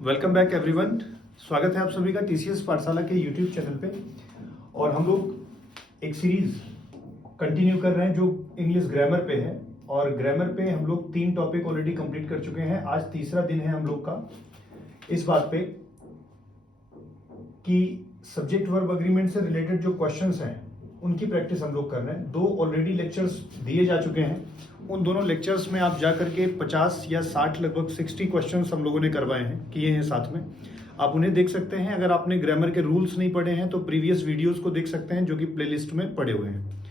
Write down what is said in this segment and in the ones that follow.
Welcome back everyone. स्वागत है आप सभी का टीसीएस पाठशाला के यूट्यूब चैनल पे। और हम लोग एक सीरीज कंटिन्यू कर रहे हैं जो इंग्लिश ग्रामर पे है। और ग्रामर पे हम लोग 3 टॉपिक ऑलरेडी कंप्लीट कर चुके हैं। आज तीसरा दिन है हम लोग का इस बात पे कि सब्जेक्ट वर्ब अग्रीमेंट से रिलेटेड जो क्वेश्चंस हैं उनकी प्रैक्टिस हम लोग कर रहे हैं। 2 ऑलरेडी लेक्चर्स दिए जा चुके हैं। उन दोनों लेक्चर्स में आप जा करके 50 या 60 लगभग 60 क्वेश्चंस हम लोगों ने करवाए हैं, किए हैं साथ में। आप उन्हें देख सकते हैं। अगर आपने ग्रामर के रूल्स नहीं पढ़े हैं तो प्रीवियस वीडियोस को देख सकते हैं जो कि प्लेलिस्ट में पड़े हुए हैं।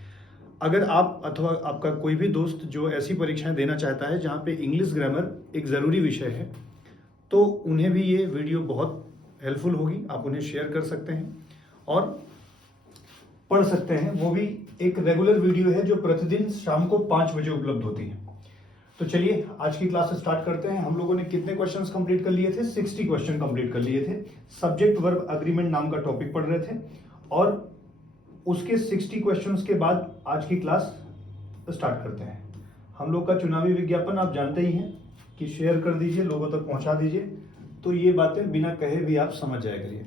अगर आप अथवा आपका कोई भी दोस्त जो ऐसी परीक्षाएं देना चाहता है जहाँ पे इंग्लिश ग्रामर एक ज़रूरी विषय है तो उन्हें भी ये वीडियो बहुत हेल्पफुल होगी। आप उन्हें शेयर कर सकते हैं और पढ़ सकते हैं। वो भी एक रेगुलर वीडियो है जो प्रतिदिन शाम को 5 बजे उपलब्ध होती है। तो चलिए आज की क्लास स्टार्ट करते हैं। हम लोगों ने कितने क्वेश्चंस कंप्लीट कर लिए थे? 60 क्वेश्चन कंप्लीट कर लिए थे। सब्जेक्ट वर्ब अग्रीमेंट नाम का टॉपिक पढ़ रहे थे और उसके 60 क्वेश्चंस के बाद आज की क्लास स्टार्ट करते हैं। हम लोग का चुनावी विज्ञापन आप जानते ही हैं कि शेयर कर दीजिए, लोगों तक पहुंचा दीजिए, तो ये बातें बिना कहे भी आप समझ जाया करिए।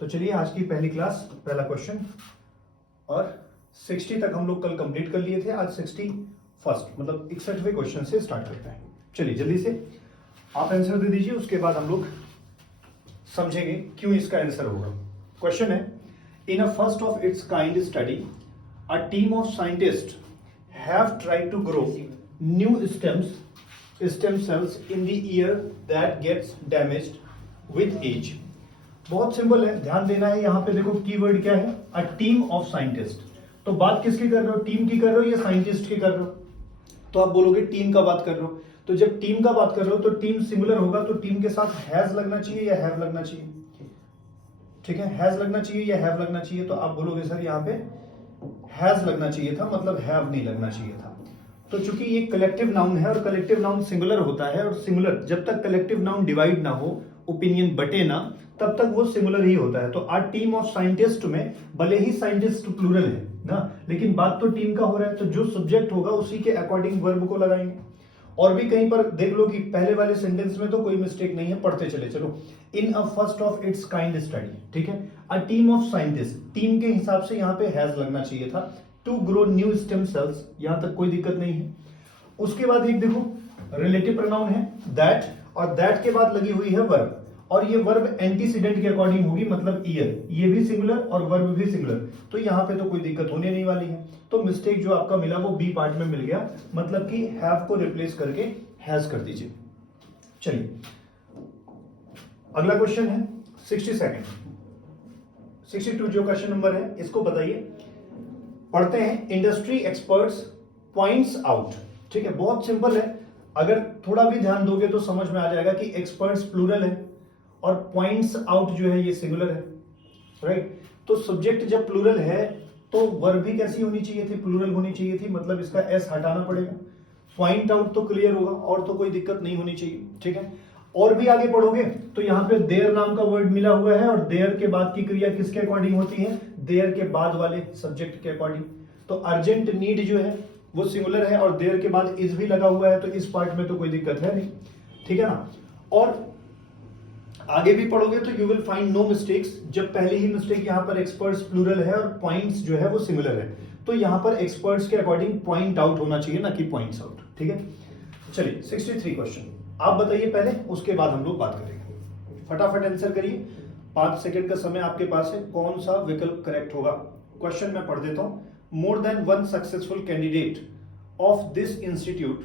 तो चलिए आज की पहली क्लास, पहला क्वेश्चन। और 60 तक हम लोग कल कंप्लीट कर लिए थे। आज 61 मतलब 61वें क्वेश्चन से स्टार्ट करते हैं। चलिए जल्दी से आप आंसर दे दीजिए, उसके बाद हम लोग समझेंगे क्यों इसका आंसर होगा। क्वेश्चन है, in a first of its kind study a team of scientist have tried to grow new stem cells in the ear that gets damaged with age. बहुत सिंपल है, ध्यान देना है। यहां पे देखो कीवर्ड क्या है, अ टीम ऑफ साइंटिस्ट। तो बात किसकी कर रहे हो? टीम की कर रहे हो या साइंटिस्ट की कर रहे हो? तो आप बोलोगे टीम का बात कर रहे हो। तो जब टीम का बात कर रहे हो तो टीम सिंगुलर होगा, तो टीम के साथ हैज लगना चाहिए या हैव लगना चाहिए? ठीक है, हैज लगना चाहिए या हैव लगना चाहिए? तो आप बोलोगे सर यहाँ पे हैज लगना चाहिए था, मतलब हैव नहीं लगना चाहिए था। तो चूंकि ये कलेक्टिव नाउन है और कलेक्टिव नाउन सिंगुलर होता है, और सिंगुलर जब तक कलेक्टिव नाउन डिवाइड ना हो, ओपिनियन बटे ना, तब तक वो सिंगुलर ही होता है। तो आ टीम ऑफ साइंटिस्ट में भले ही साइंटिस्ट प्लूरल है ना, लेकिन बात तो टीम का हो रहा है, तो जो सब्जेक्ट होगा उसी के अकॉर्डिंग वर्ब को लगाएंगे। और भी कहीं पर देख लो कि पहले वाले सेंटेंस में तो कोई मिस्टेक नहीं है, पढ़ते चले चलो। In a first of its kind study, ठीक है, a team of scientist, team के हिसाब से यहाँ पे हैज लगना चाहिए था। To grow new stem cells, यहां तक कोई दिक्कत नहीं है। उसके बाद एक देखो रिलेटिव प्रोनाउन है दैट, और दैट के बाद लगी हुई है वर्ब, और ये वर्ब एंटीसीडेंट के अकॉर्डिंग होगी, मतलब ईयर। ये भी सिंगुलर और वर्ब भी सिंगुलर, तो यहां पे तो कोई दिक्कत होने नहीं वाली है। तो मिस्टेक जो आपका मिला वो बी पार्ट में मिल गया, मतलब कि हैव को रिप्लेस करके हैज कर दीजिए। चलिए अगला क्वेश्चन है 62 जो क्वेश्चन नंबर है, इसको बताइए। पढ़ते हैं। इंडस्ट्री एक्सपर्ट्स पॉइंट्स आउट, ठीक है, बहुत सिंपल है। अगर थोड़ा भी ध्यान दोगे तो समझ में आ जाएगा कि एक्सपर्ट्स प्लूरल है और पॉइंट्स आउट जो है ये सिंगुलर है, राइट। तो सब्जेक्ट जब प्लूरल है तो वर्ब भी कैसी होनी चाहिए थी? प्लूरल होनी चाहिए थी, मतलब इसका एस हटाना पड़ेगा। पॉइंट आउट तो क्लियर होगा और तो कोई दिक्कत नहीं होनी चाहिए, ठीक है। और भी आगे पढ़ोगे तो यहाँ पे देयर नाम का वर्ड मिला हुआ है, और देयर के बाद की क्रिया किसके अकॉर्डिंग होती है? देयर के बाद वाले सब्जेक्ट के अकॉर्डिंग। तो अर्जेंट नीड जो है वो सिंगुलर है और देयर के बाद इज भी लगा हुआ है, तो इस पार्ट में तो कोई दिक्कत है नहीं, ठीक है ना। और आगे भी पढ़ोगे तो you will find no mistakes. जब पहले ही मिस्टेक यहाँ पर एक्सपर्ट्स प्लूरल है और पॉइंट्स जो है वो सिमिलर है, तो यहाँ पर एक्सपर्ट्स के अकॉर्डिंग पॉइंट आउट होना चाहिए, ना कि पॉइंट्स आउट, ठीक है। चलिए 63 क्वेश्चन आप बताइए पहले, उसके बाद हम लोग बात करेंगे। फटाफट आंसर करिए, 5 सेकंड का समय आपके पास है। कौन सा विकल्प करेक्ट होगा? क्वेश्चन मैं पढ़ देता हूं। More than one successful candidate of this institute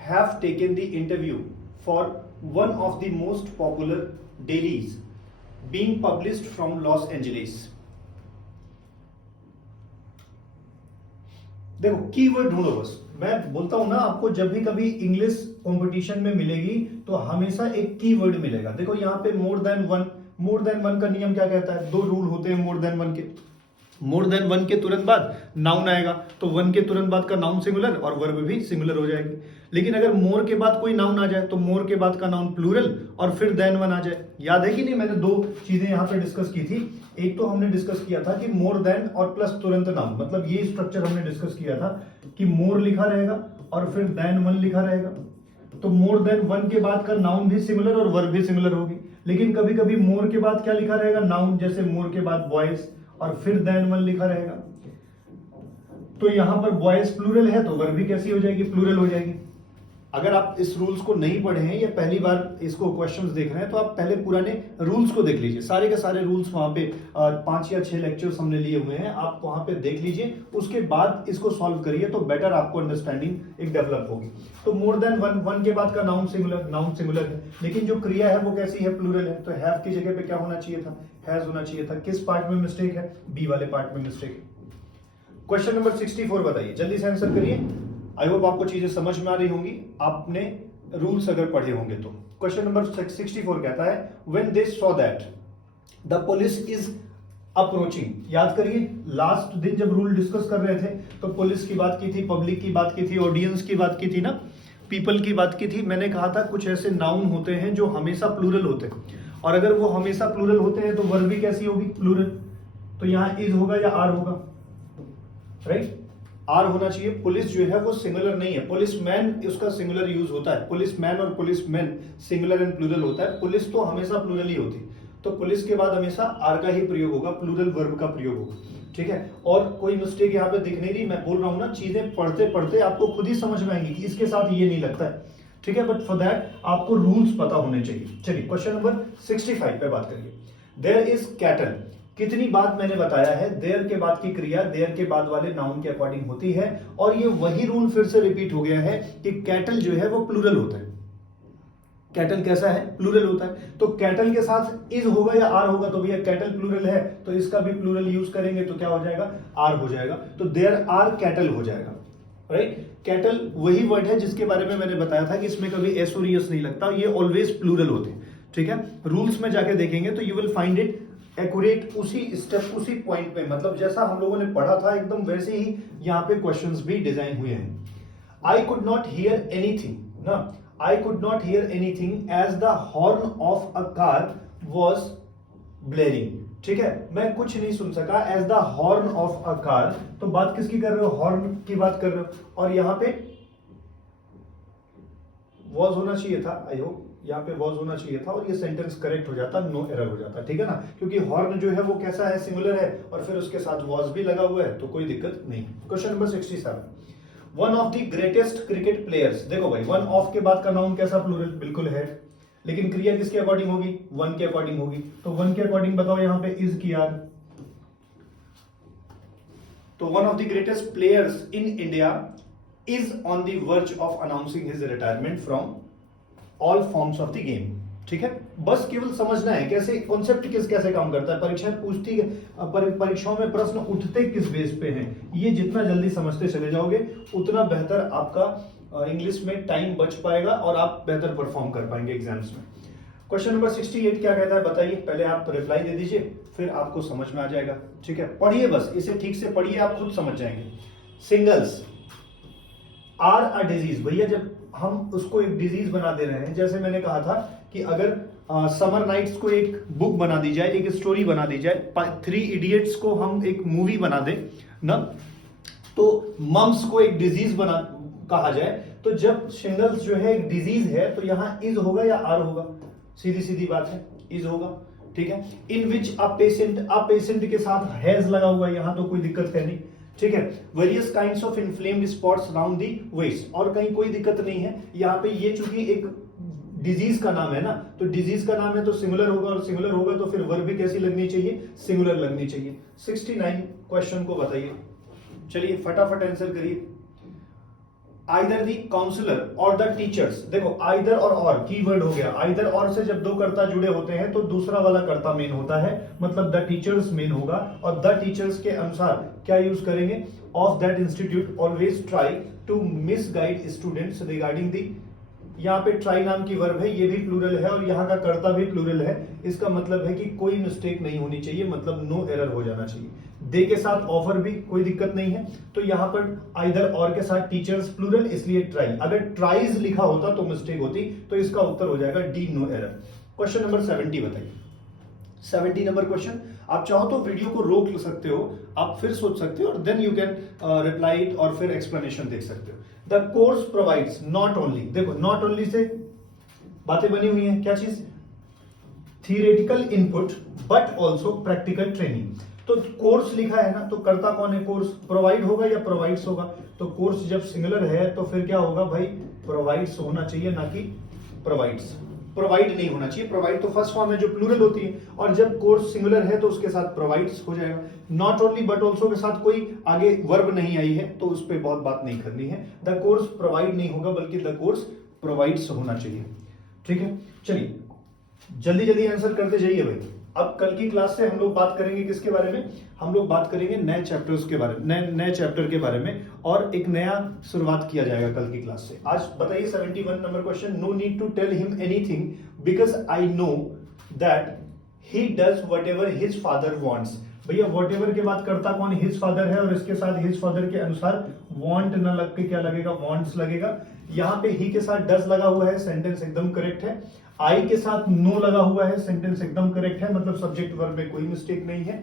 have taken the interview for one of the most popular dailies being published from Los Angeles। देखो कीवर्ड ढूंढो बस। मैं बोलता हूं ना आपको, जब भी कभी इंग्लिश कंपटीशन में मिलेगी तो हमेशा एक कीवर्ड मिलेगा। देखो यहाँ पे मोर देन वन का नियम क्या कहता है? 2 रूल होते हैं मोर देन वन के। मोर देन वन के तुरंत बाद नाउन आएगा, तो वन के तुरंत बाद का नाउन सिंगुलर और वर्ब भी सिंगुलर हो जाएगी। लेकिन अगर मोर के बाद कोई नाउन आ जाए तो मोर के बाद का नाउन प्लूरल और फिर देन वन आ जाए। याद है कि नहीं? मैंने 2 चीजें यहाँ पे डिस्कस की थी। एक तो हमने डिस्कस किया था कि मोर देन और प्लस तुरंत नाउन, मतलब ये स्ट्रक्चर हमने डिस्कस किया था कि मोर लिखा रहेगा और फिर देन वन लिखा रहेगा। तो मोर देन वन के बाद का नाउन भी सिमिलर और वर्ब भी सिमिलर होगी। लेकिन कभी कभी मोर के बाद क्या लिखा रहेगा, नाउन, जैसे मोर के बाद बॉयज और फिर देन वन लिखा रहेगा। तो यहां पर बॉयज प्लूरल है तो वर्ब भी कैसी हो जाएगी, प्लूरल हो जाएगी। अगर आप इस रूल्स को नहीं पढ़े हैं या पहली बार इसको क्वेश्चंस देख रहे हैं तो आप पहले पुराने रूल्स को देख लीजिए। सारे के सारे रूल्स वहां पे 5 या 6 लेक्चर्स हमने लिए हुए हैं, आप वहां पे देख लीजिए, उसके बाद इसको सॉल्व करिए तो बेटर आपको अंडरस्टैंडिंग एक डेवलप होगी। तो मोर देन वन, वन के बाद का नाउन सिंगुलर है, लेकिन जो क्रिया है वो कैसी है, प्लूरल है। तो हैव की जगह पे क्या होना चाहिए था, हैज होना चाहिए था। किस पार्ट में मिस्टेक है, बी वाले पार्ट में मिस्टेक है। क्वेश्चन नंबर 64 बताइए, जल्दी से आंसर करिए। आई होप आपको चीजें समझ में आ रही होंगी, आपने रूल्स अगर पढ़े होंगे तो। क्वेश्चन नंबर 64 कहता है when they saw that the police is approaching. याद करिए लास्ट दिन जब रूल डिस्कस कर रहे थे तो पुलिस की बात की थी, पब्लिक की बात की थी, ऑडियंस की बात की थी ना, पीपल की बात की थी। मैंने कहा था कुछ ऐसे नाउन होते हैं जो हमेशा प्लूरल होते हैं, और अगर वो हमेशा प्लूरल होते हैं तो वर्ब भी कैसी होगी, प्लूरल। तो यहां इज होगा या आर होगा, राइट, आर होना चाहिए। पुलिस जो है वो सिंगुलर नहीं है, पुलिसमैन उसका सिंगुलर यूज होता है, पुलिसमैन और पुलिसमैन सिंगुलर एंड प्लूरल होता है, पुलिस तो हमेशा प्लूरल ही होती है। तो पुलिस के बाद हमेशा आर का ही प्रयोग होगा, प्लूरल वर्ब का प्रयोग होगा, ठीक है। और कोई मिस्टेक यहाँ पे दिख नहीं रही, मैं बोल रहा हूं ना, चीजें पढ़ते पढ़ते आपको खुद ही समझ में आएंगी कि इसके साथ ये नहीं लगता है, ठीक है। बट फॉर दैट आपको रूल्स पता होने चाहिए। चलिए क्वेश्चन नंबर 65 पे बात करिए। देयर इज कैटल, कितनी बात मैंने बताया है, देयर के बाद की क्रिया देयर के बाद वाले नाउन के अकॉर्डिंग होती है, और ये वही रूल फिर से रिपीट हो गया है कि कैटल जो है वो प्लूरल होता है। कैटल कैसा है, प्लूरल होता है। तो कैटल के साथ इज होगा या आर होगा, तो भैया कैटल प्लूरल है तो इसका भी प्लूरल यूज करेंगे तो क्या हो जाएगा, आर हो जाएगा। तो देयर आर कैटल हो जाएगा, राइट। कैटल वही वर्ड है जिसके बारे में मैंने बताया था कि इसमें कभी एस और यस नहीं लगता, ये ऑलवेज प्लूरल होते हैं, ठीक है। रूल्स में जाके देखेंगे तो you will find it accurate, उसी स्टेप उसी पॉइंट पे, मतलब जैसा हम लोगों ने पढ़ा था एकदम वैसे ही यहाँ पे क्वेश्चंस भी डिजाइन हुए हैं। I could not hear anything ना, I could not hear anything as the horn of a car was blaring, ठीक है। मैं कुछ नहीं सुन सका as the horn of a car, तो बात किसकी कर रहे हो, हॉर्न की बात कर रहे हो, और यहां पे वॉज होना चाहिए था, आई होप यहाँ पे वॉज होना चाहिए था, और ये सेंटेंस करेक्ट हो जाता, नो एरर हो जाता, ठीक है ना, क्योंकि हॉर्न जो है वो कैसा है, सिंगुलर है, और फिर उसके साथ वॉज भी लगा हुआ है तो कोई दिक्कत नहीं। Question number 67, one of the greatest cricket players. देखो भाई, वन ऑफ के बाद का नाउन कैसा, प्लूरल, बिल्कुल है, लेकिन क्रिया किसके अकॉर्डिंग होगी, वन के अकॉर्डिंग होगी। तो वन के अकॉर्डिंग बताओ यहां पे इज की आर, तो one of the greatest players in India is on the verge of announcing his retirement from all forms of the game, ठीक है। बस केवल समझना है कैसे कॉन्सेप्ट कैसे काम करता है, परीक्षाएं पूछती है, परीक्षाओं में प्रश्न उठते किस बेस पे हैं, ये जितना जल्दी समझते चले जाओगे उतना बेहतर आपका इंग्लिश में टाइम बच पाएगा और आप बेहतर परफॉर्म कर पाएंगे एग्जाम्स में। क्वेश्चन नंबर 68 क्या कहता है बताइए, पहले आप रिप्लाई दे दीजिए फिर आपको समझ में आ जाएगा, ठीक है। पढ़िए, बस इसे ठीक से पढ़िए, आप खुद समझ जाएंगे। सिंगल्स आर अ डिजीज, भैया जब हम उसको एक डिजीज बना दे रहे हैं, जैसे मैंने कहा था कि अगर समर नाइट्स को एक बुक बना दी जाए, एक स्टोरी बना दी जाए, 3 इडियट्स को हम एक मूवी बना दें ना, तो मम्स को एक डिजीज बना कहा जाए, तो जब शिंगल्स जो है एक डिजीज है तो यहां इज होगा या आर होगा, सीधी सीधी बात है, इज होगा, ठीक है। इन विच अ पेशेंट के साथ हैज लगा हुआ है, यहां तो कोई दिक्कत है नहीं, ठीक है। Various kinds of inflamed spots around the waist, और कहीं कोई दिक्कत नहीं है। यहाँ पे ये चूंकि एक डिजीज का नाम है ना, तो डिजीज का नाम है तो सिंगुलर होगा, और सिंगुलर होगा तो फिर वर्ब भी कैसी लगनी चाहिए, सिंगुलर लगनी चाहिए। 69 क्वेश्चन को बताइए, चलिए फटाफट आंसर करिए। आइदर दी काउंसलर और द टीचर्स, देखो आइदर और कीवर्ड हो गया, आइदर और से जब दो कर्ता जुड़े होते हैं तो दूसरा वाला कर्ता मेन होता है, मतलब द टीचर्स मेन होगा, और द टीचर्स के अनुसार क्या यूज करेंगे, of that institute always try to misguide students regarding the, यहाँ पे ट्राई नाम की वर्ब है, ये भी प्लूरल है और यहाँ का कर्ता भी प्लूरल है, इसका मतलब है कि कोई मिस्टेक नहीं होनी चाहिए, मतलब नो एरर हो जाना चाहिए। दे के साथ ऑफर भी कोई दिक्कत नहीं है, तो यहाँ पर आइदर और के साथ टीचर्स प्लूरल, इसलिए ट्राई, अगर ट्राइज लिखा होता तो मिस्टेक होती, तो इसका उत्तर हो जाएगा D, no error. Question number 70 बताइए, 70 नंबर क्वेश्चन। आप चाहो तो वीडियो को रोक सकते हो, आप फिर सोच सकते हो और then you can reply it और फिर एक्सप्लेनेशन देख सकते हो। The course provides not only, देखो नॉट ओनली से बातें बनी हुई हैं, क्या चीज, theoretical input but also practical training. तो कोर्स लिखा है ना, तो करता कौन है, कोर्स प्रोवाइड होगा या प्रोवाइड्स होगा। तो कोर्स जब सिंगुलर है तो फिर क्या होगा भाई, प्रोवाइड्स होना चाहिए ना कि प्रोवाइड्स। प्रोवाइड नहीं होना चाहिए, प्रोवाइड तो फर्स्ट फॉर्म है जो प्लूरल होती है, और जब कोर्स सिंगुलर है तो उसके साथ प्रोवाइड्स हो जाएगा। नॉट ओनली बट ऑल्सो के साथ कोई आगे वर्ब नहीं आई है तो उस पर बहुत बात नहीं करनी है। द कोर्स प्रोवाइड नहीं होगा बल्कि द कोर्स प्रोवाइड्स होना चाहिए। ठीक है, चलिए जल्दी जल्दी आंसर करते जाइए भाई। अब कल की क्लास से हम लोग बात करेंगे किसके बारे में, हम लोग बात करेंगे नए चैप्टर्स के बारे में, नए चैप्टर के बारे में, और एक नया शुरुआत किया जाएगा कल की क्लास से। आज बताइए 71 number question, no need to tell him anything because I know that he does whatever his father wants. भैया व्हाटएवर के बाद करता कौन, हिज फादर है, और इसके साथ हिज फादर के अनुसार वांट न लग के क्या लगेगा, वांट्स लगेगा। यहाँ पे ही के साथ डज लगा हुआ है, सेंटेंस एकदम करेक्ट है। आई के साथ नो लगा हुआ है, सेंटेंस एकदम करेक्ट है, मतलब सब्जेक्ट वर्ब में कोई मिस्टेक नहीं है।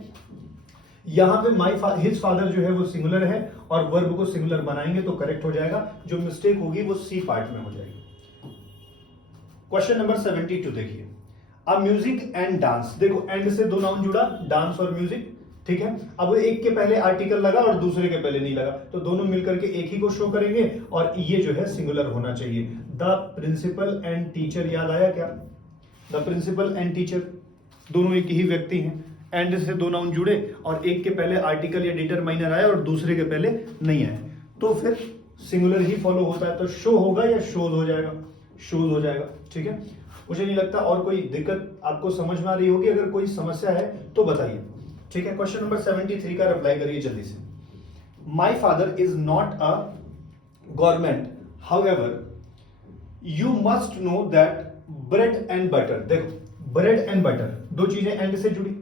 यहां पे हिज फादर जो है वो सिंगुलर है और वर्ब को सिंगुलर बनाएंगे तो करेक्ट हो जाएगा। जो मिस्टेक होगी वो सी पार्ट में हो जाएगी। क्वेश्चन नंबर 72 देखिए, अब म्यूजिक एंड डांस, देखो एंड से दो नाउन जुड़ा, डांस और म्यूजिक, ठीक है। अब एक के पहले आर्टिकल लगा और दूसरे के पहले नहीं लगा, तो दोनों मिलकर के एक ही को शो करेंगे, और ये जो है सिंगुलर होना चाहिए। द प्रिंसिपल एंड टीचर, याद आया क्या, द प्रिंसिपल एंड टीचर दोनों एक ही व्यक्ति हैं। एंड से दो नाउन जुड़े और एक के पहले आर्टिकल या डिटरमाइनर आया और दूसरे के पहले नहीं आया, तो फिर सिंगुलर ही फॉलो होता है। तो शो होगा या शोज हो जाएगा, शोज हो जाएगा। ठीक है, मुझे नहीं लगता और कोई दिक्कत आपको समझ में आ रही होगी, अगर कोई समस्या है तो बताइए। ठीक है, क्वेश्चन नंबर 73 का रिप्लाई करिए जल्दी से। My father is not a government, however you must know that bread and butter, देखो ब्रेड एंड बटर दो चीजें एंड से जुड़ी,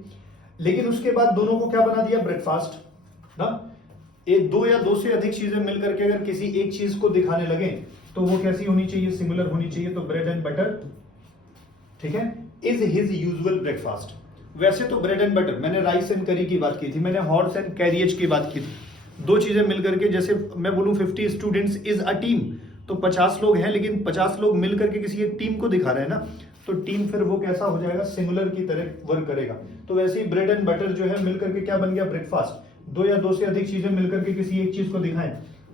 लेकिन उसके बाद दोनों को क्या बना दिया, ब्रेकफास्ट ना। एक दो या दो से अधिक चीजें मिलकर के अगर किसी एक चीज को दिखाने लगे तो वो कैसी होनी चाहिए, सिंगुलर होनी चाहिए। तो ब्रेड एंड बटर, ठीक है, इज हिज यूजुअल ब्रेकफास्ट। वैसे तो ब्रेड एंड बटर, मैंने राइस एंड करी की बात की थी, मैंने हॉर्स एंड कैरियज की बात की थी। दो चीजें मिलकर के, जैसे मैं बोलूं 50 स्टूडेंट्स इज अ टीम, तो 50 लोग हैं, लेकिन 50 लोग मिलकर के किसी एक टीम को दिखा रहे हैं ना, तो टीम फिर वो कैसा हो जाएगा, सिंगुलर की तरह वर्क करेगा। तो वैसे ही ब्रेड एंड बटर जो है मिलकर के क्या बन गया, ब्रेकफास्ट। दो या दो से अधिक चीजें मिलकर के किसी एक चीज को दिखाएं,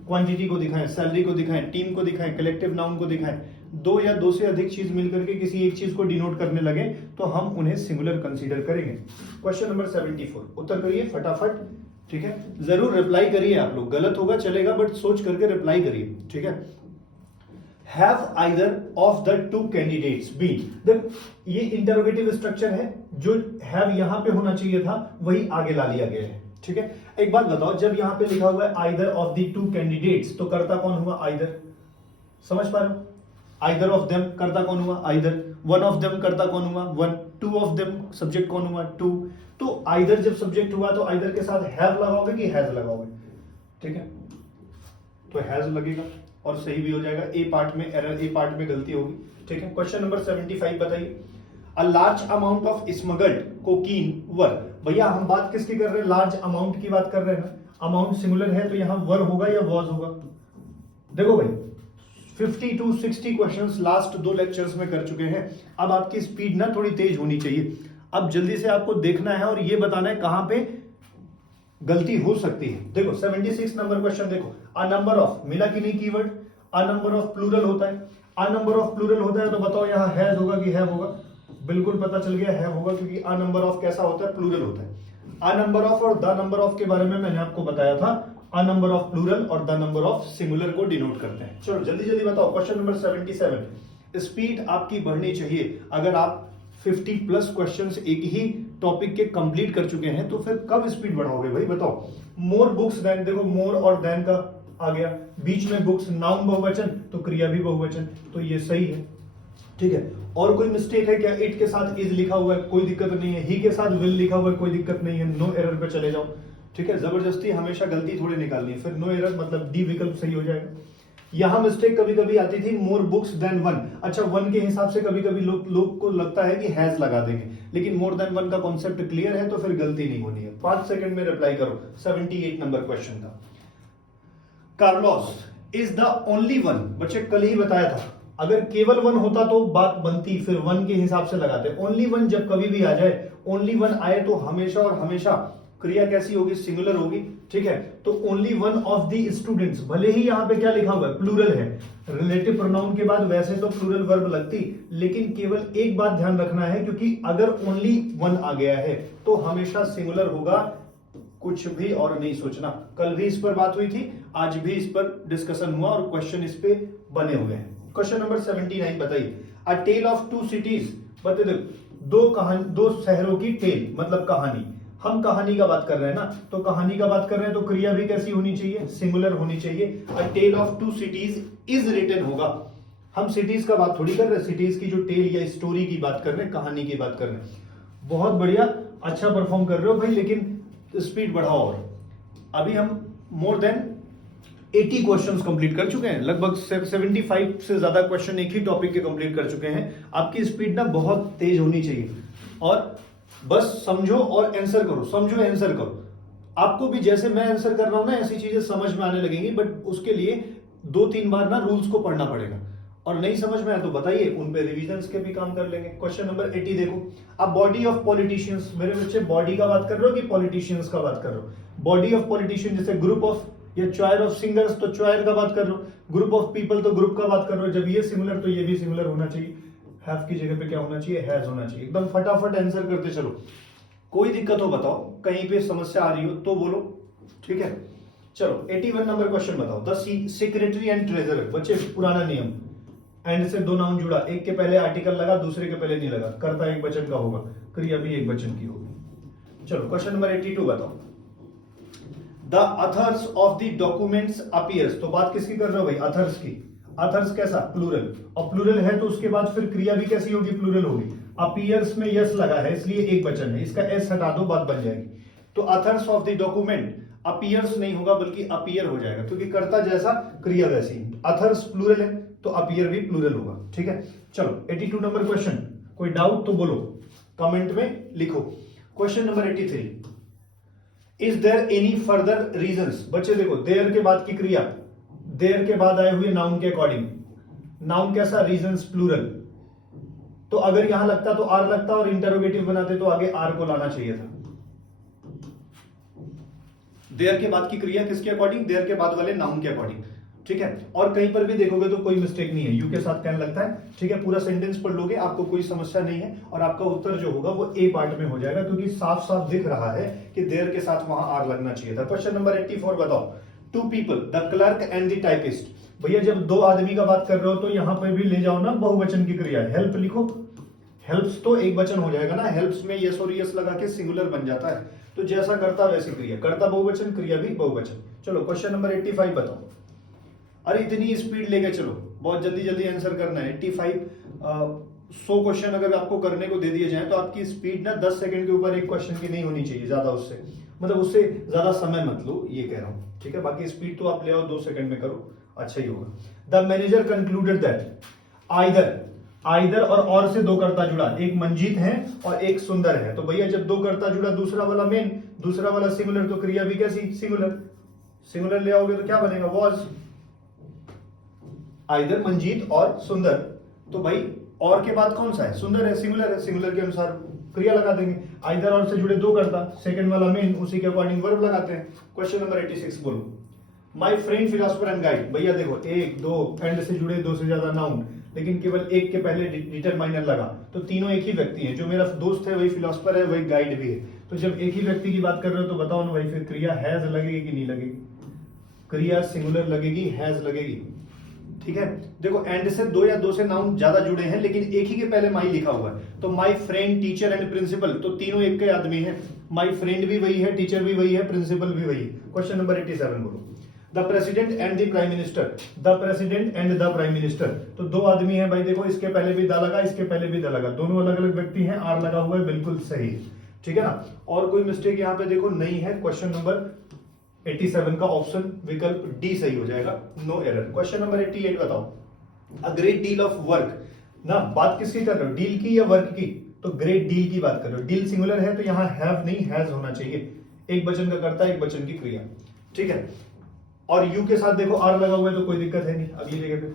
क्वांटिटी को दिखाएं, सैलरी को दिखाएं, टीम को दिखाएं, कलेक्टिव नाउन को दिखाएं, दो या दो से अधिक चीज मिलकर के किसी एक चीज को डिनोट करने लगे तो हम उन्हें सिंगुलर कंसीडर करेंगे। क्वेश्चन नंबर 74 उत्तर करिए फटाफट। ठीक है, जरूर रिप्लाई करिए आप लोग, गलत होगा चलेगा बट सोच करके रिप्लाई करिए। ठीक है, Have either of the two candidates been, देखो ये इंटरोगेटिव स्ट्रक्चर है, जो have यहां पे होना चाहिए था वही आगे ला लिया गया है। ठीक है, एक बात बताओ, जब यहां पे लिखा हुआ है either of the two candidates, तो करता कौन हुआ, either, समझ पा रहे हो, either of them करता कौन हुआ, either, one of them करता कौन हुआ, one, two of them subject कौन हुआ, two। तो either जब सब्जेक्ट हुआ तो either के साथ have लगाओगे कि has लगाओगे, ठीक है, तो has लगेगा और सही भी हो जाएगा। ए पार्ट में एरर, ए पार्ट में गलती होगी। ठीक है, क्वेश्चन नंबर 75 बताइए। A large amount of smuggled cocaine were, भैया हम बात किसकी कर रहे हैं, लार्ज अमाउंट की बात कर रहे हैं ना। अमाउंट सिंगुलर है तो यहां वर होगा या वॉज होगा। देखो भाई 50 to 60 क्वेश्चंस लास्ट दो लेक्चर्स में कर चुके हैं, अब आपकी स्पीड ना थोड़ी तेज होनी चाहिए। अब जल्दी से आपको देखना है और ये बताना है कहां पे गलती हो सकती है। देखो 76 नंबर क्वेश्चन देखो, अ नंबर ऑफ, मिला कि नहीं keyword, a number of plural होता है, अ नंबर ऑफ प्लूरल होता है तो बताओ यहाँ हैज होगा कि हैव होगा, बिल्कुल पता चल गया हैव होगा, क्योंकि अ नंबर ऑफ कैसा होता है, प्लूरल होता है। अ नंबर ऑफ और द नंबर ऑफ के बारे में मैंने आपको बताया था, अ नंबर ऑफ प्लूरल और द नंबर ऑफ सिंगुलर को डिनोट करते हैं। चलो जल्दी जल्दी बताओ, क्वेश्चन नंबर 77, स्पीड आपकी बढ़नी चाहिए। अगर आप 50 प्लस क्वेश्चंस एक ही टॉपिक के कंप्लीट कर चुके हैं तो फिर कब स्पीड बढ़ाओगे भाई, बताओ। मोर बुक्स देन, देखो मोर और देन का आ गया, बीच में बुक्स, नाउन बहुवचन तो क्रिया भी बहुवचन, तो ये सही है। ठीक है, और कोई मिस्टेक है क्या, इट के साथ इज लिखा हुआ है कोई दिक्कत नहीं है, ही के साथ विल लिखा हुआ है कोई दिक्कत नहीं है, नो एरर पे चले जाओ। ठीक है, जबरदस्ती हमेशा गलती थोड़ी निकालनी है, फिर नो एरर मतलब डी विकल्प सही हो जाएगा। यहां मिस्टेक कभी कभी आती थी, मोर बुक्स देन वन, अच्छा वन के हिसाब से कभी कभी लोग को लगता है कि हैज लगा देंगे, लेकिन मोर देन वन का कॉन्सेप्ट क्लियर है तो फिर गलती नहीं होनी है। 5 सेकंड में रिप्लाई करो 78 नंबर क्वेश्चन का। Carlos is the only one. बच्चे कल ही बताया था, अगर केवल वन होता तो बात बनती, फिर वन के हिसाब से लगाते। ओनली वन जब कभी भी आ जाए, ओनली वन आए तो हमेशा और हमेशा क्रिया कैसी होगी, सिंगुलर होगी। ठीक है, तो only one of the students, भले ही यहां पे क्या लिखा हुआ है, प्लूरल है, रिलेटिव प्रोनाउन के बाद वैसे तो प्लूरल वर्ब लगती, लेकिन केवल एक बात ध्यान रखना है, क्योंकि अगर ओनली वन आ गया है तो हमेशा सिंगुलर होगा, कुछ भी और नहीं सोचना। कल भी इस पर बात हुई थी, आज भी इस पर डिस्कशन हुआ और क्वेश्चन इस पे बने हुए हैं। क्वेश्चन नंबर 79 बताइए, अ टेल ऑफ टू सिटीज, बताइए दो शहरों की टेल मतलब कहानी। हम कहानी का बात कर रहे हैं ना, तो कहानी का बात कर रहे हैं तो क्रिया भी कैसी होनी चाहिए, सिंगुलर होनी चाहिए। A tale of two cities is written होगा। हम सिटीज का बात थोड़ी कर रहे हैं, सिटीज की जो टेल या स्टोरी की बात कर रहे हैं, कहानी की बात कर रहे हैं। बहुत बढ़िया, अच्छा परफॉर्म कर रहे हो भाई, लेकिन स्पीड बढ़ाओ। और अभी हम मोर देन 80 क्वेश्चंस कंप्लीट कर चुके हैं, लगभग 75 से ज्यादा क्वेश्चन एक ही टॉपिक के कंप्लीट कर चुके हैं। आपकी स्पीड ना बहुत तेज होनी चाहिए, और बस समझो और आंसर करो, समझो आंसर करो। आपको भी जैसे मैं आंसर कर रहा हूं ना, ऐसी चीजें समझ में आने लगेंगी, बट उसके लिए 2-3 बार ना रूल्स को पढ़ना पड़ेगा। और नहीं समझ में आया तो बताइए, उन पे रिविजन्स के भी काम कर लेंगे। क्वेश्चन नंबर 80 देखो, अब बॉडी ऑफ पॉलिटिशियंस, मेरे बच्चे बॉडी का बात कर रहे हो कि पॉलिटिशियंस का बात कर रहे हो? बॉडी ऑफ पॉलिटिशियन, जैसे ग्रुप ऑफ या चॉयर ऑफ सिंगर्स, तो चॉयर का बात कर रहे हो। ग्रुप ऑफ पीपल तो ग्रुप का बात कर रहे हो। जब ये सिमिलर तो ये भी सिमिलर होना चाहिए। हैव की जगह पे क्या होना चाहिए, हैज होना चाहिए। एकदम फटाफट आंसर करते चलो, कोई दिक्कत हो बताओ, कहीं पे समस्या आ रही हो तो बोलो, ठीक है। चलो 81 नंबर क्वेश्चन बताओ, द सेक्रेटरी एंड ट्रेजरर। बच्चे पुराना नियम, एंड से दो नाउन जुड़ा, एक के पहले आर्टिकल लगा, दूसरे के पहले नहीं लगा, कर्ता एक वचन का होगा, क्रिया भी एक वचन की होगी। चलो क्वेश्चन नंबर 82 बताओ, the others of the documents appears. तो बात किसकी कर रहे हो भाई, अथर्स की। अथर्स कैसा, प्लूरल, और प्लूरल है तो उसके बाद फिर क्रिया भी कैसी होगी, प्लूरल होगी। अपीयर्स में यस लगा है इसलिए एक वचन है, इसका एस हटा दो, बात बन जाएगी। तो others of the document, appears नहीं होगा बल्कि अपीयर हो जाएगा, क्योंकि कर्ता जैसा क्रिया वैसी। अथर्स प्लूरल है तो अपीयर भी प्लूरल होगा, ठीक है। चलो 82 नंबर क्वेश्चन, कोई डाउट तो बोलो, कमेंट में लिखो। Question number 83, is there any further reasons. बच्चे देखो, देयर के बाद की क्रिया, देयर के बाद आए हुए नाउन के अकॉर्डिंग, नाउन कैसा, रीजंस प्लूरल। तो अगर यहां लगता तो आर लगता, और इंटरोगेटिव बनाते तो आगे आर को लाना चाहिए था। देयर के बाद की क्रिया किसके अकॉर्डिंग, देयर के बाद वाले नाउन के अकॉर्डिंग, ठीक है। और कहीं पर भी देखोगे तो कोई मिस्टेक नहीं है, यू के साथ कैन लगता है, ठीक है। पूरा सेंटेंस पढ़ लोगे, आपको कोई समस्या नहीं है, और आपका उत्तर जो होगा वो ए पार्ट में हो जाएगा, क्योंकि साफ साफ दिख रहा है कि देयर के साथ वहां आर लगना चाहिए था। क्वेश्चन नंबर 84 बताओ, two people, the clerk and the typist. भैया जब दो आदमी का बात कर रहे हो तो यहां पर भी ले जाओ ना बहुवचन की क्रिया, हेल्प लिखो। हेल्प्स तो एक वचन हो जाएगा ना, हेल्प्स में यस और यस लगा के सिंगुलर बन जाता है। तो जैसा करता वैसी क्रिया, करता बहुवचन, क्रिया भी बहुवचन। चलो क्वेश्चन नंबर 85 बताओ। अरे इतनी स्पीड लेके चलो, बहुत जल्दी जल्दी आंसर करना है। 85 100 क्वेश्चन अगर आपको करने को दे दिए जाए तो आपकी स्पीड ना 10 सेकंड के ऊपर एक क्वेश्चन की नहीं होनी चाहिए, ज्यादा उससे, मतलब उससे ज्यादा समय मत लो, ये कह रहा हूं, ठीक है। बाकी स्पीड तो आप ले आओ, 2 सेकंड में करो, अच्छा ही होगा। The manager concluded that either, either और से दो कर्ता जुड़ा, एक मंजीत है और एक सुंदर है। तो भैया जब दो कर्ता जुड़ा, दूसरा वाला मेन, दूसरा वाला सिंगुलर, तो क्रिया भी कैसी, सिंगुलर। सिंगुलर ले आओगे तो क्या बनेगा, वॉज। आइदर मंजीत और सुंदर, तो भाई और के बाद कौन सा है, सुंदर है, सिंगुलर है, सिंगुलर के अनुसार क्रिया लगा देंगे। आइदर और से जुड़े दो कर्ता, सेकंड वाला मेन, उसी के अकॉर्डिंग वर्ब लगाते हैं। क्वेश्चन नंबर 86 बोलो, my friend philosopher and guide. भैया देखो, एक दो एंड से जुड़े दो से ज्यादा नाउन, लेकिन केवल एक के पहले डिटरमाइनर लगा, तो तीनों एक ही व्यक्ति हैं। जो मेरा दोस्त है वही फिलोसोफर है, वही गाइड भी है। तो जब एक ही व्यक्ति की बात कर रहे हो तो बताओ ना भाई, फिर क्रिया हैज लगेगी कि नहीं लगेगी, क्रिया सिंगुलर लगेगी, हैज लगेगी, ठीक है। देखो एंड से दो या दो से नाउन ज्यादा जुड़े हैं, लेकिन एक ही के पहले माई लिखा हुआ है। तो my friend, teacher and principal, तो तीनों एक के आदमी हैं। माई फ्रेंड भी वही है, टीचर भी वही है, प्रिंसिपल भी वही है। क्वेश्चन नंबर 87 बोलो, the president and the prime minister. The president and the prime minister, तो दो आदमी हैं भाई। देखो इसके पहले भी द लगा, इसके पहले भी द लगा, दोनों अलग अलग व्यक्ति हैं, आर लगा हुआ है, बिल्कुल सही, ठीक है ना। और कोई मिस्टेक यहाँ पे देखो नहीं है। क्वेश्चन नंबर 87 का ऑप्शन विकल्प डी सही हो जाएगा, नो एरर। क्वेश्चन नंबर 88 बताओ, a great deal of work. ना बात किसकी कर रहे हो, डील की या वर्क की, तो ग्रेट डील की बात कर रहे हो। डील सिंगुलर है तो यहाँ हैव नहीं हैज होना चाहिए, एक वचन का कर्ता, एक वचन की क्रिया, ठीक है। और यू के साथ देखो आर लगा हुआ है तो कोई दिक्कत है नहीं अगली जगह पे,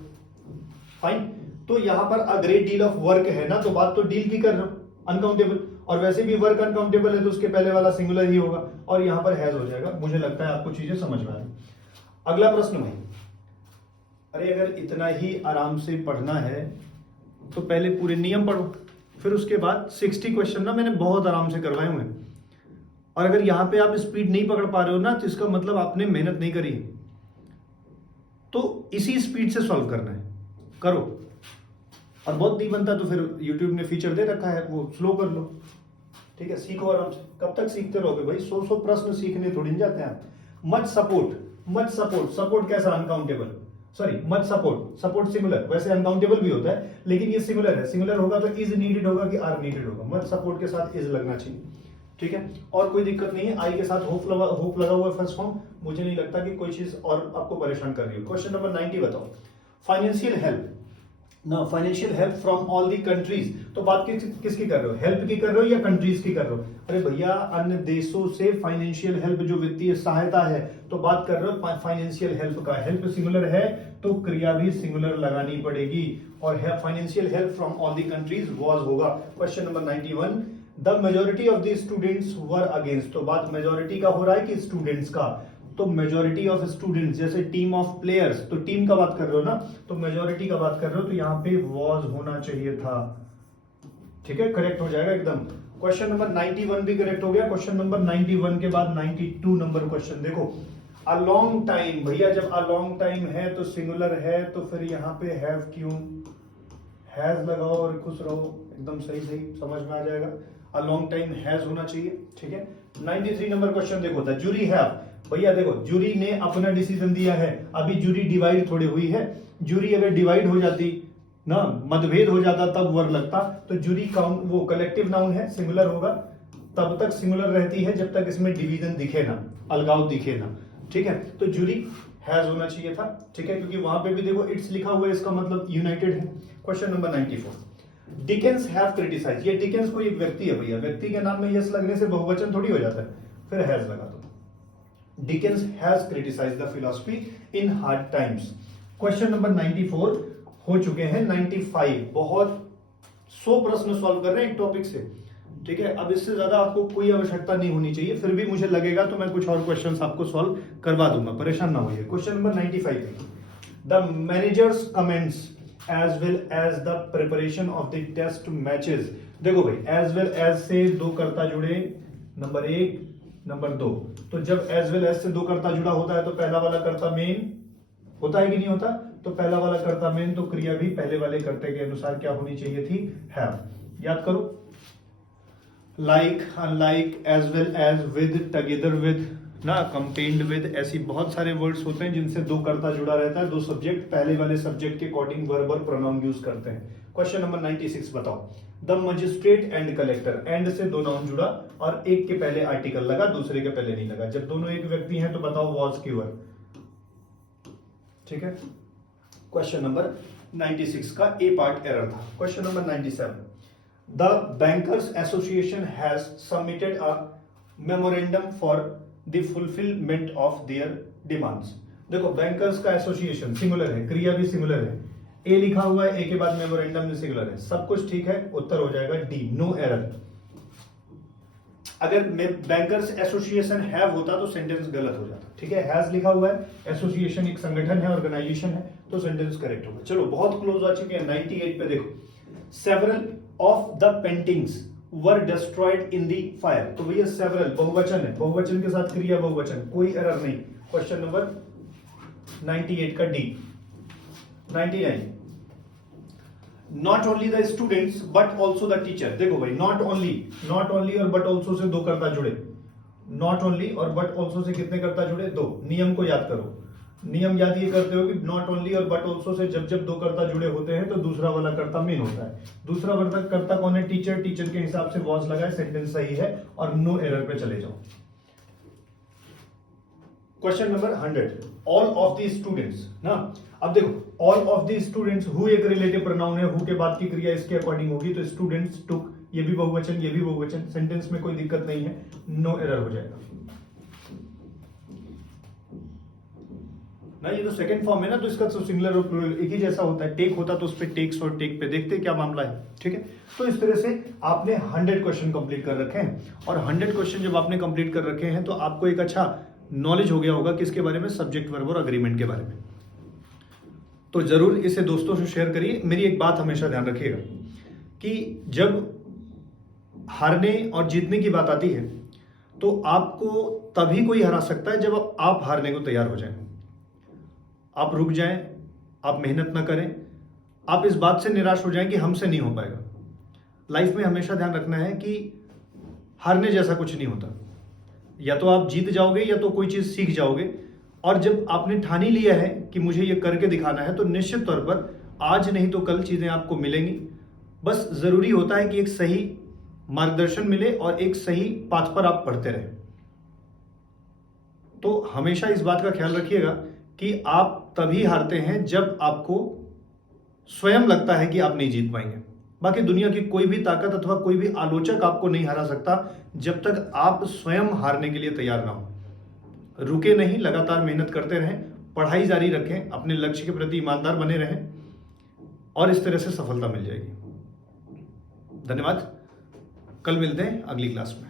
फाइन। तो यहां पर a great deal of work है ना, तो बात तो डील की कर रहा हूं, अनकाउंटेबल, और वैसे भी वर्क अनकाउंटेबल है तो उसके पहले वाला सिंगुलर ही होगा, और यहां पर हैज हो जाएगा। मुझे लगता है आपको चीजें समझ में आ रही। अगला प्रश्न भाई, अरे अगर इतना ही आराम से पढ़ना है तो पहले पूरे नियम पढ़ो, फिर उसके बाद 60 क्वेश्चन ना मैंने बहुत आराम से करवाए हुए हैं, और अगर यहां पे आप स्पीड नहीं पकड़ पा रहे हो ना तो इसका मतलब आपने मेहनत नहीं करी, तो इसी स्पीड से सॉल्व करना है, करो। और बहुत नहीं बनता तो फिर YouTube ने फीचर दे रखा है, वो स्लो कर लो, ठीक है, सीखो आराम से। कब तक सीखते रहोगे भाई, 100 प्रश्न सीखने थोड़ी नहीं जाते हैं। Much support, much support, support कैसा, uncountable, sorry much support, support singular, वैसे अनकाउंटेबल भी होता है लेकिन ये सिंगुलर है, सिंगुलर होगा तो इज नीडेड होगा कि आर नीडेड होगा, मच सपोर्ट के साथ इज लगना चाहिए, ठीक है। और कोई दिक्कत नहीं है, आई के साथ होप लगा हुआ फर्स्ट फॉर्म, मुझे नहीं लगता कि कोई चीज और आपको परेशान कर रही हो। क्वेश्चन नंबर 90 बताओ, फाइनेंशियल हेल्प ना, financial help from all the countries, तो बात किसकी कर रहे हो, हेल्प की कर रहे हो या कंट्रीज की कर रहे हो? अरे भैया अन्य देशों से फाइनेंशियल हेल्प जो वित्तीय सहायता है, तो बात कर रहे हो फाइनेंशियल हेल्प का, हेल्प सिंगुलर है तो क्रिया भी सिंगुलर लगानी पड़ेगी, और financial help from all the countries was होगा। Question number 91, the majority of the students were against, तो बात मेजोरिटी का हो रहा है कि स्टूडेंट्स का, तो मेजोरिटी ऑफ स्टूडेंट्स, जैसे टीम ऑफ प्लेयर्स, तो टीम का बात कर रहे हो ना, तो मेजोरिटी का बात कर रहे हो तो यहां पे वॉज होना चाहिए था, ठीक है, करेक्ट हो जाएगा एकदम। क्वेश्चन नंबर 91 भी करेक्ट हो गया। क्वेश्चन नंबर 91 के बाद 92 नंबर क्वेश्चन देखो, अ लॉन्ग टाइम, भैया जब अ लॉन्ग टाइम है तो सिंगुलर है तो फिर यहां पे हैव क्यों, हैज लगाओ और खुश रहो, एकदम सही सही समझ में आ जाएगा, अ लॉन्ग टाइम हैज होना चाहिए, ठीक है। 93 नंबर क्वेश्चन देखो, द जूरी हैव, भैया देखो जूरी ने अपना डिसीजन दिया है, अभी जूरी डिवाइड थोड़ी हुई है, जूरी अगर डिवाइड हो जाती ना, मतभेद हो जाता तब वर्ग लगता, तो जूरी काउंट वो कलेक्टिव नाउन है, सिंगुलर होगा, तब तक सिंगुलर रहती है जब तक इसमें डिवीजन दिखे ना, अलगाव दिखे ना, ठीक है। तो जूरी हैज होना चाहिए था, ठीक है, क्योंकि वहां पे भी देखो इट्स लिखा हुआ है, इसका मतलब यूनाइटेड है। Question number 94, Dickens have criticise, ये डिकेंस कोई एक व्यक्ति है भैया, व्यक्ति के नाम में यस लगने से बहुवचन थोड़ी हो जाता है, फिर हैज लगा दो। Dickens has criticized the philosophy in hard times. Question number 94 हो चुके हैं, 95 बहुत 100 प्रश्न सॉल्व कर रहे हैं एक टॉपिक से, ठीक है। अब इससे ज्यादा आपको कोई आवश्यकता नहीं होनी चाहिए, फिर भी मुझे लगेगा तो मैं कुछ और क्वेश्चंस आपको सॉल्व करवा दूंगा, परेशान ना होइए। Question number 95, the managers comments as well as the preparation of the test matches, देखो भाई एज वेल एज से दो कर्ता जुड़े, नंबर 1 नंबर 2, तो जब एज वेल एज से दो कर्ता जुड़ा होता है तो पहला वाला कर्ता मेन होता है कि नहीं होता, तो पहला वाला कर्ता मेन, तो क्रिया भी पहले वाले कर्ते के अनुसार क्या होनी चाहिए थी, हैव, याद करो। Like, unlike, as well as, with, together with ना, कंपेन्ड विद, ऐसी बहुत सारे वर्ड्स होते हैं जिनसे दो कर्ता जुड़ा रहता है, दो सब्जेक्ट, पहले वाले सब्जेक्ट के अकॉर्डिंग वर्ब और प्रोनाउन यूज करते हैं। क्वेश्चन नंबर 96 बताओ, the magistrate and collector, and से दो नाउन जुड़ा और एक के पहले आर्टिकल लगा, दूसरे के पहले नहीं लगा, जब दोनों एक व्यक्ति हैं तो बताओ वॉज की वर, ठीक है। क्वेश्चन नंबर 96 का ए पार्ट एरर था। Question number 97, the bankers association has submitted a memorandum for the fulfilment of their demands, देखो बैंकर्स का एसोसिएशन सिंगुलर है, क्रिया भी सिंगुलर है, ए लिखा हुआ है, ए के बाद मेमोरेंडम में सिंगुलर है, सब कुछ ठीक है, उत्तर हो जाएगा डी, नो एरर। अगर बैंकर्स एसोसिएशन हैव होता तो सेंटेंस गलत हो जाता, ठीक है, हैज लिखा हुआ है, एसोसिएशन एक संगठन है, ऑर्गेनाइजेशन है, तो सेंटेंस करेक्ट होगा। चलो बहुत क्लोज आ चुके हैं, 98 पे देखो, several of the paintings were destroyed in the fire, तो भैया सेवरल बहुवचन है, बहुवचन के साथ क्रिया बहुवचन, कोई एरर नहीं। क्वेश्चन नंबर 98 का D. 99, not only the students but also the teacher, देखो भाई नॉट ओनली और बट ऑल्सो से दो कर्ता जुड़े, नॉट ओनली और बट ऑल्सो से कितने कर्ता जुड़े, दो। नियम को याद करो, नियम याद ये करते हो कि नॉट ओनली और बट ऑल्सो से जब जब दो कर्ता जुड़े होते हैं तो दूसरा वाला कर्ता मेन होता है, दूसरा वाला कर्ता कौन है, टीचर, टीचर के हिसाब से वॉज लगाए, सेंटेंस सही है और नो एरर पे चले जाओ। Question number 100, all of the students ना, अब देखो all of the students, who एक रिलेटिव प्रोनाउन है, हु के बाद की क्रिया इसके अकॉर्डिंग होगी, तो स्टूडेंट्स टुक, ये भी बहुवचन, ये भी बहुवचन, सेंटेंस में कोई दिक्कत नहीं है, नो एरर हो जाएगा। ना, ये तो सेकंड फॉर्म है ना, तो इसका तो सिंगुलर और प्लूरल एक ही जैसा होता है। टेक होता तो उस पे टेक्स और टेक पे देखते क्या मामला है, ठीक है। तो इस तरह से आपने 100 क्वेश्चन कंप्लीट कर रखे हैं, और 100 क्वेश्चन जब आपने कंप्लीट कर रखे हैं तो आपको एक अच्छा नॉलेज हो गया होगा किसके बारे में, सब्जेक्ट वर्ब और अग्रीमेंट के बारे में। तो जरूर इसे दोस्तों से शेयर करिए। मेरी एक बात हमेशा ध्यान रखिएगा कि जब हारने और जीतने की बात आती है तो आपको तभी कोई हरा सकता है जब आप हारने को तैयार हो जाएं। आप रुक जाएं, आप मेहनत ना करें, आप इस बात से निराश हो जाएं कि हमसे नहीं हो पाएगा। लाइफ में हमेशा ध्यान रखना है कि हारने जैसा कुछ नहीं होता। या तो आप जीत जाओगे या तो कोई चीज सीख जाओगे। और जब आपने ठान ही लिया है कि मुझे ये करके दिखाना है, तो निश्चित तौर पर आज नहीं तो कल चीजें आपको मिलेंगी। बस जरूरी होता है कि एक सही मार्गदर्शन मिले और एक सही पाथ पर आप पढ़ते रहें। तो हमेशा इस बात का ख्याल रखिएगा कि आप तभी हारते हैं जब आपको स्वयं लगता है कि आप नहीं जीत पाएंगे। बाकी दुनिया की कोई भी ताकत अथवा कोई भी आलोचक आपको नहीं हरा सकता जब तक आप स्वयं हारने के लिए तैयार ना हो। रुके नहीं, लगातार मेहनत करते रहें, पढ़ाई जारी रखें, अपने लक्ष्य के प्रति ईमानदार बने रहें, और इस तरह से सफलता मिल जाएगी। धन्यवाद। कल मिलते हैं अगली क्लास में।